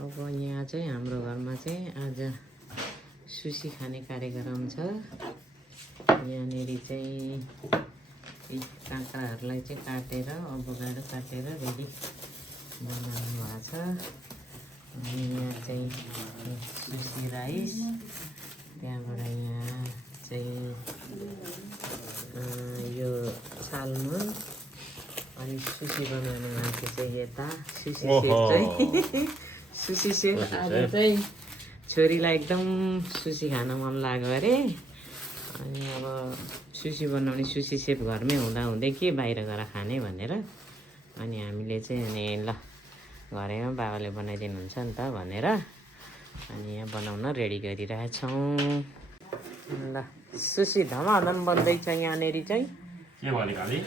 अब यहाँ चाहिँ हाम्रो घरमा चाहिँ आज सुसी खाने कार्यक्रम छ। यहाँनेरि चाहिँ काँक्राहरूलाई चाहिँ काटेर अभोकाडो काटेर रेडी बनाउनु भएको छ। अनि यहाँ चाहिँ सुसी राइस, त्यहाँबाट यहाँ चाहिँ यो सालमन, अनि सुसी बनाउने मान्छे चाहिँ यता सुसी सेफ चाहिँ सुसी सेफ आज चाहिँ छोरीलाई एकदम सुसी खान मन लाग्यो अरे। अनि अब सुसी बनाउने सुसी सेफ घरमै हुँदा हुँदै के बाहिर गएर खाने भनेर अनि हामीले चाहिँ अनि ल घरैमा बाबाले बनाइदिनुहुन्छ नि त भनेर अनि यहाँ बनाउन रेडी गरिरहेछौँ। ल सुसी धमाधम बन्दैछ यहाँनेरि चाहिँ। के भने खालि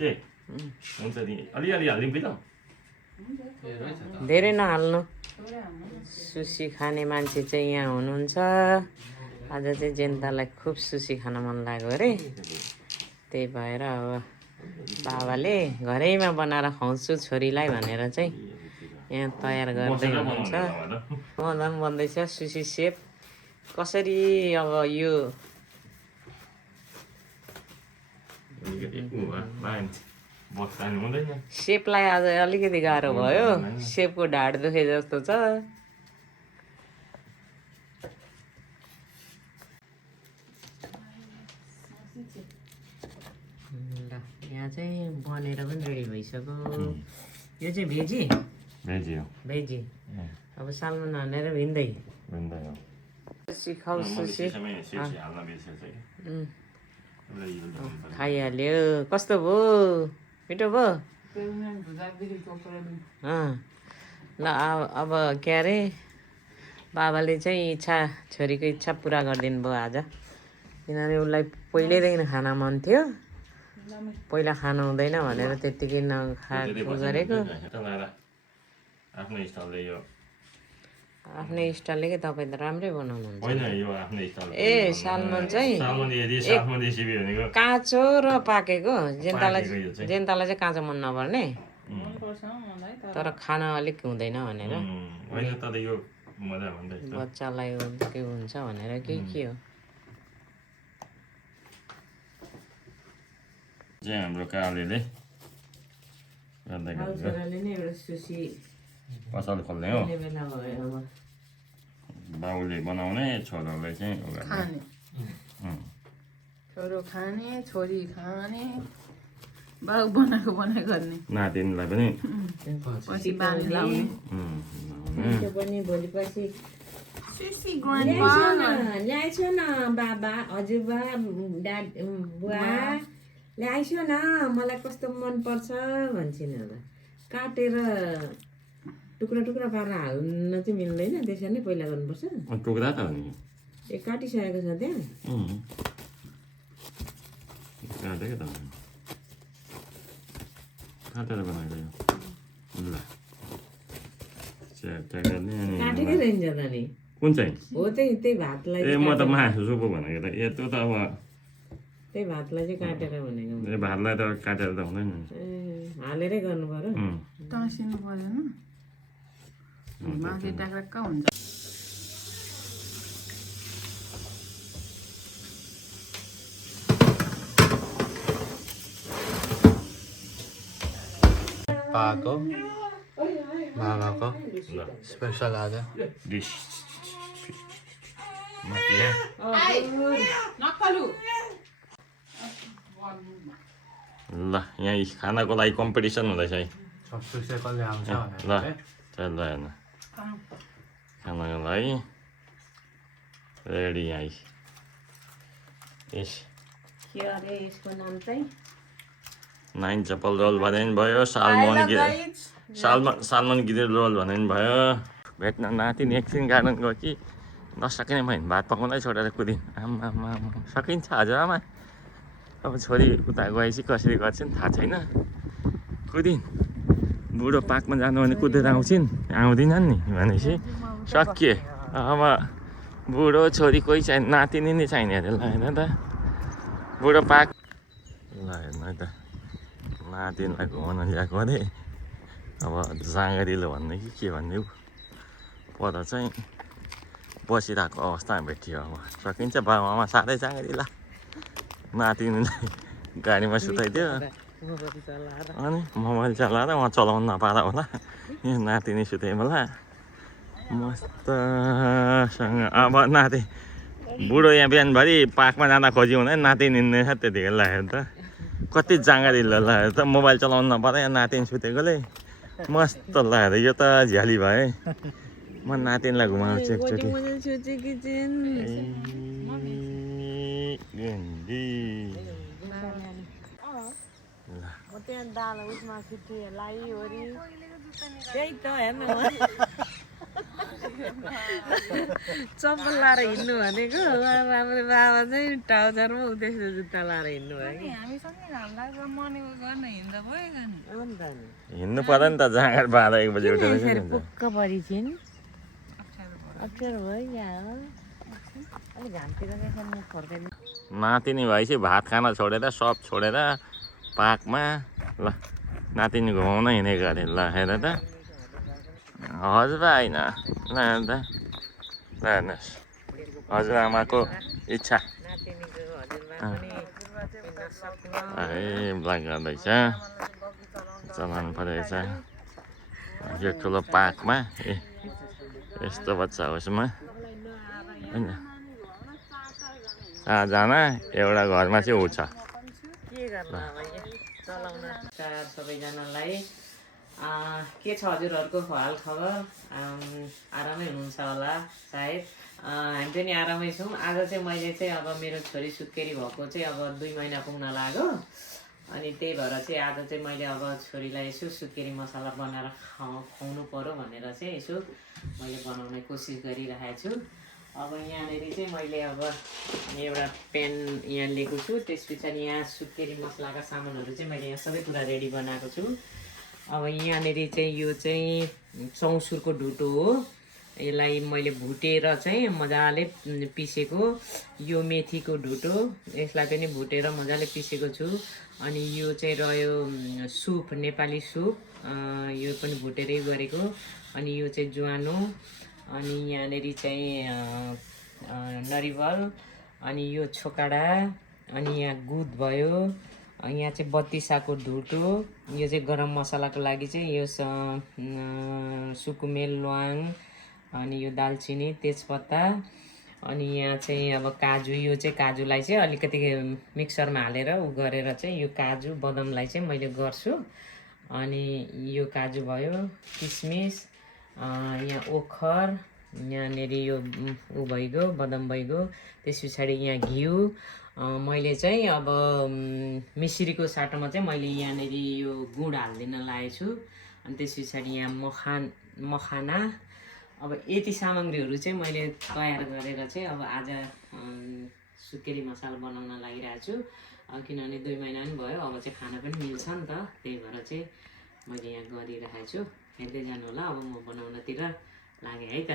के हुन्छ नि अलिअलि हालिदिउँ कि त धेरै नहाल्नु। सुसी खाने मान्छे चाहिँ यहाँ हुनुहुन्छ। आज चाहिँ जेन्तालाई खुब सुसी खान मन लाग्यो अरे, त्यही भएर अब बाबाले घरैमा बनाएर खुवाउँछु छोरीलाई भनेर चाहिँ यहाँ तयार गर्दै हुनुहुन्छ। मदन बन्दैछ सुसी सेप। कसरी अब यो सेपलाई आज अलिकति गाह्रो भयो, सेपको ढाड दुखे जस्तो छ। ल यहाँ चाहिँ बनेर पनि रेडी भइसक्यो। यो चाहिँ भेजी भेजी हो, भेजी। अब सालमन हालेर भिन्दै सिकाउ सुसी खाइहाल्यो। कस्तो भयो, मिठो भयो? ल अब के अरे बाबाले चाहिँ इच्छा, छोरीको इच्छा पुरा गरिदिनु भयो आज। किनभने उसलाई पहिल्यैदेखि खान मन थियो, पहिला खानु हुँदैन भनेर त्यत्तिकै नखाएको गरेको। आफ्नै स्टाइलले के तपाईँ त राम्रै बनाउनुहुन्छ। ए सालमन चाहिँ काँचो र पाकेको। जेन्तालाई चाहिँ काँचो मन नपर्ने, तर खान अलिक हुँदैन भनेर बच्चालाई के हुन्छ भनेर के हो हाम्रो कालेले छोराले नै एउटा सुसी पसल खोल्ने हो। बाउले बनाउने, छोरालाई चाहिँ खाने, छोरो खाने, छोरी खाने, बाउ बनाएको गर्ने, नातिनीलाई पनि पछि बानी लाउने। त्यो पनि भोलिपछि ल्याएछ न बाबा, हजुरबा, बुवा ल्याएछ न, मलाई कस्तो मनपर्छ भन्छन्। अब काटेर टुक्रा टुक्रा पारेर हाल्न चाहिँ मिल्दैन, त्यसरी नै पहिला गर्नुपर्छ। टुक्रा त हो नि, ए काटिसकेको छ त्यहाँ। काटेको त काटेर बनाएको यो। ल काटेकै रहन्छ त नि। कुन चाहिँ हो त्यही भातलाई। ए म त मासु सुपो भनेको त। यत्रो त अब त्यही भातलाई चाहिँ काटेर भनेको। ए भातलाई त काटेर त हुँदैन। ए हालेरै गर्नु पर्यो। टाँसिनु पर्दैन, माथि टाक्राक्क हुन्छ। पाको मामाको स्पेसल आज डिस ल यहाँ खानाको लागि कम्पिटिसन हुँदैछ है। सबसे चाहिँ कसले आउँछ ल चल ल हेर्न खानाको लागि रेडी यहाँ। यस के अरे यसको नाम चाहिँ 9 चप्पल रोल भने पनि भयो, सालमन गिरेर रोल भने पनि भयो। भेट्न नातिनी एकछिन गार्डन गयो कि नसकिने भयो, भात पकाउँदै छोडेर कुदिन्। आमा सकिन्छ हजुर आमा। अब छोरी उता गएपछि कसरी गर्छन् थाहा छैन, कुदिन्। बुढो पाकमा जानु भने कुदेर आउँछिन्, आउँदिनन् नि भनेपछि सकिए। अब बुढो छोरी कोही छैन, नातिनी नै छैन अरे। ल हेर्न त बुढो पाक। ल हेर्नु है त नातिनीलाई घुमाउन ल्याएको अरे। अब जाँगरिलो भन्ने कि के भन्ने पर चाहिँ बसिरहेको अवस्थामा भेटियो अब सकिन्छ बाबामा साह्रै जाँगरिला नातिनीलाई गाडीमा सुताइदियो अनि मोबाइल चलाएर उहाँ चलाउनु नपाएर होला यहाँ नातिनी सुते होला मस्तसँग अब नाति बुढो यहाँ बिहानभरि पार्कमा जाँदा खोजी हुँदैन नातिनी हिँड्ने छ त्यतिखेर लाग्यो त कति जाँगरिलो लाग्यो त मोबाइल चलाउनु नपाएर यहाँ नातिनी सुतेकोले मस्त लाग्यो यो त झ्याली भयो म नातिनीलाई घुमाउँछु एकचोटि त्यहाँ दाल उसमा फिटीहरूलाई वरि त्यही त हेर्नु चप्पल लाएर हिँड्नु भनेको राम्रो बाबा चाहिँ ट्राउजरमा उद्देश्य जुत्ता लाएर हिँड्नु भयो कि हिँड्नु पर्यो नि त जाँगर 12-1 बजी उठेर पुक्क परी थियो नि अप्ठ्यारो भयो यहाँ अलिक घामतिर चाहिँ फर्काइदिनु नातिनी भएपछि भात खान छोडेर सब छोडेर पार्कमा ल नातिनी घुमाउन हिँडेको अरे ल हेर त हजुरबा होइन ल हेर त ल हेर्नुहोस् हजुरआमाको इच्छा ए ब्ल्याक गर्दैछ चलाउनु परेछ यो ठुलो पार्कमा ए यस्तो बच्चा उसमा होइन 7 जना एउटा घरमा चाहिँ ऊ छ के गर्नु अब चलाउन सबैजनालाई के छ हजुरहरूको हाल खबर आरामै हुनुहुन्छ होला सायद हामी पनि आरामै छौँ आज चाहिँ मैले चाहिँ अब मेरो छोरी सुत्केरी भएको चाहिँ अब 2 महिना पुग्न लाग्यो अनि त्यही भएर चाहिँ आज चाहिँ मैले अब छोरीलाई यसो सुत्केरी मसला बनाएर खुवाउनु पर्यो भनेर चाहिँ यसो मैले बनाउने कोसिस गरिरहेको छु अब यहाँनिर चाहिँ मैले अब एउटा पेन यहाँ लिएको छु त्यस पछाडि यहाँ सुत्केरी मसलाका सामानहरू चाहिँ मैले यहाँ सबै कुरा रेडी बनाएको छु अब यहाँनिर चाहिँ यो चाहिँ चौसुरको ढुटो हो यसलाई मैले भुटेर चाहिँ मजाले पिसेको यो मेथीको ढुटो यसलाई पनि भुटेर मजाले पिसेको छु अनि यो चाहिँ रह्यो सुप नेपाली सुप यो पनि भुटेरै गरेको अनि यो चाहिँ ज्वानो अनि यहाँनिर चाहिँ नरिवल अनि यो छोकडा अनि यहाँ गुद भयो यहाँ चाहिँ बत्तिसाको ढुटो यो चाहिँ गरम मसलाको लागि चाहिँ यो सुकुमेल ल्वाङ अनि यो दालचिनी तेजपत्ता अनि यहाँ चाहिँ अब काजु यो चाहिँ काजुलाई चाहिँ अलिकति मिक्सरमा हालेर उ गरेर चाहिँ यो काजु बदामलाई चाहिँ मैले गर्छु अनि यो काजु भयो किसमिस यहाँ ओखर यहाँनिर यो ऊ भइगयो बदाम भइगयो त्यस पछाडि यहाँ घिउ मैले चाहिँ अब मिश्रीको साटोमा चाहिँ मैले यहाँनिर यो गुड हालिदिन लागेको छु अनि त्यस पछाडि यहाँ मखाना अब यति सामग्रीहरू चाहिँ मैले तयार गरेर चाहिँ अब आज सुत्केरी मसला बनाउन लागिरहेको छु किनभने 2 महिना पनि भयो अब चाहिँ खाना पनि मिल्छ नि त त्यही भएर चाहिँ मैले यहाँ गरिरहेको छु हेर्दै जानु होला अब म बनाउनतिर लागेँ है त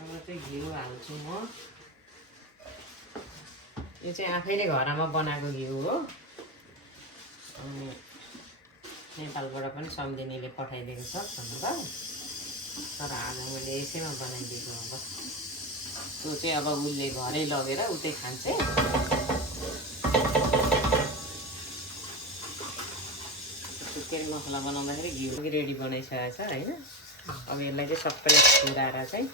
अब चाहिँ घिउ हाल्छु म यो चाहिँ आफैले घरमा बनाएको घिउ हो नेपालबाट पनि सम्झिनेले पठाइदिएको छ भन्नु त तर आज मैले यसैमा बनाइदिएको अब त्यो चाहिँ अब उसले घरै लगेर उतै खान्छ सुत्केरी मसला बनाउँदाखेरि घिउ रेडी बनाइसकेको छ होइन अब यसलाई चाहिँ सबैलाई छुराएर चाहिँ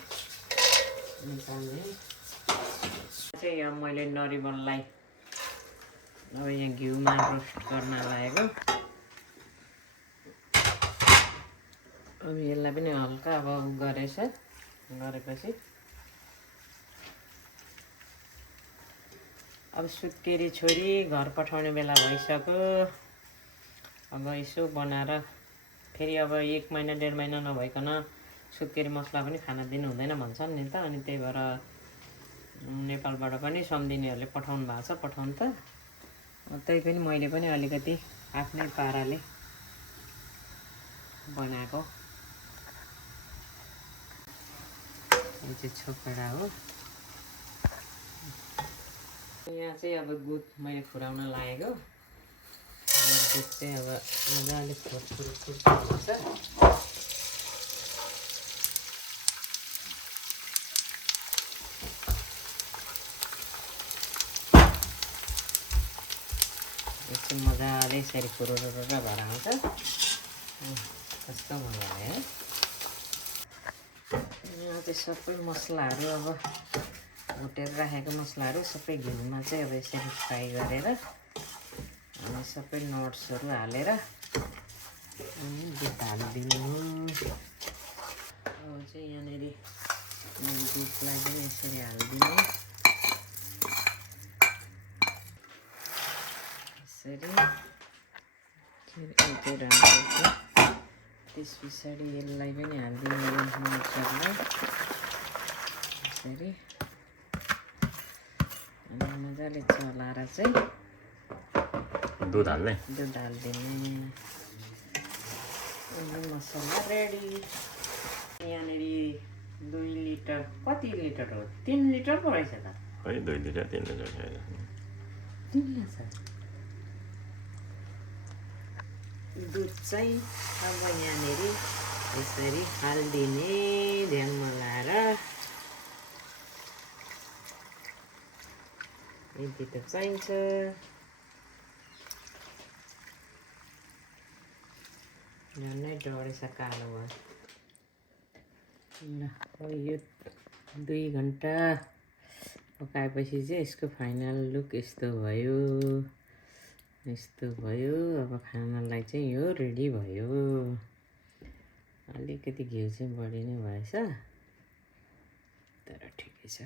निकाल्ने चाहिँ यहाँ मैले नरिवललाई अब यहाँ घिउमा रोस्ट गर्न लागेको अब यसलाई पनि हल्का अब गरेपछि अब सुत्केरी छोरी घर पठाउने बेला भइसक्यो अब यसो बनाएर फेरि अब 1 महिना 1.5 महिना नभइकन सुत्केरी मसला पनि खान दिनु हुँदैन भन्छन् नि त अनि त्यही भएर नेपालबाट पनि सम्झिनेहरूले पठाउनु भएको छ पठाउनु त त्यही पनि मैले पनि अलिकति आफ्नै पाराले बनाएको यो चाहिँ छोकडा हो यहाँ चाहिँ अब गुद मैले खुराउन लागेको गुद चाहिँ अब मजाले फुर्छ यसरी फुरुरुर भएर आउँछ कस्तो मजा आयो है। यहाँ चाहिँ सबै मसलाहरू अब भुटेर राखेको मसलाहरू सबै घिउमा चाहिँ अब यसरी फ्राई गरेर अनि सबै नट्सहरू हालेर अनि दुध हालिदिनु। अब चाहिँ यहाँनिर दुधलाई पनि यसरी हालिदिनु यसरी एउटै राम्रो। त्यस पछाडि यसलाई पनि हालिदिनु नट्सहरूलाई यसरी अनि मजाले चलाएर चाहिँ दुध हाल्ने। दुध हालिदिने अनि मसला रेडी। यहाँनिर 2 लिटर कति लिटर हो 3 लिटर पो रहेछ त है 2 लिटर 3 लिटर दुध चाहिँ अब यहाँनिर यसरी हालिदिने ध्यानमा लाएर यति त चाहिन्छ। झन्डै डढेछ कालो भयो। ल अब यो 2 घन्टा पकाएपछि चाहिँ यसको फाइनल लुक यस्तो भयो। अब खानालाई चाहिँ यो रेडी भयो। अलिकति घिउ चाहिँ बढी नै भएछ तर ठिकै छ।